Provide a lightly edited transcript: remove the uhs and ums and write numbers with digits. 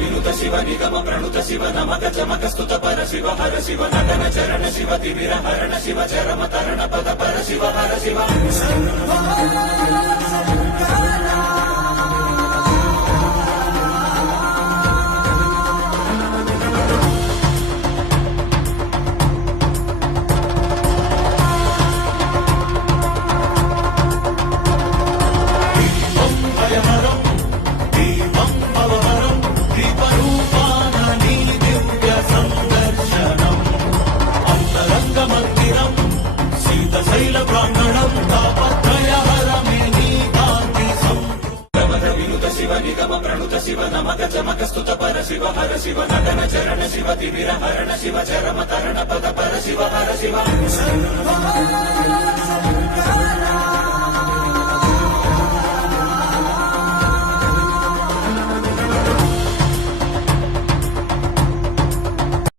వినుత శివ నిగమ ప్రణుత శివ నమక చమక స్తుత పర శివ హర శివ నటన చరణ శివ తిమిర హరణ శివ చరమ తరణ పద పర శివ హర శివ నిగమ ప్రణుత శివ నమక చమక స్తుత పర శివ హర శివ నటన చరణ శివ తిమిర హరణ శివ చరమ తరణ పద పర శివ హర శివ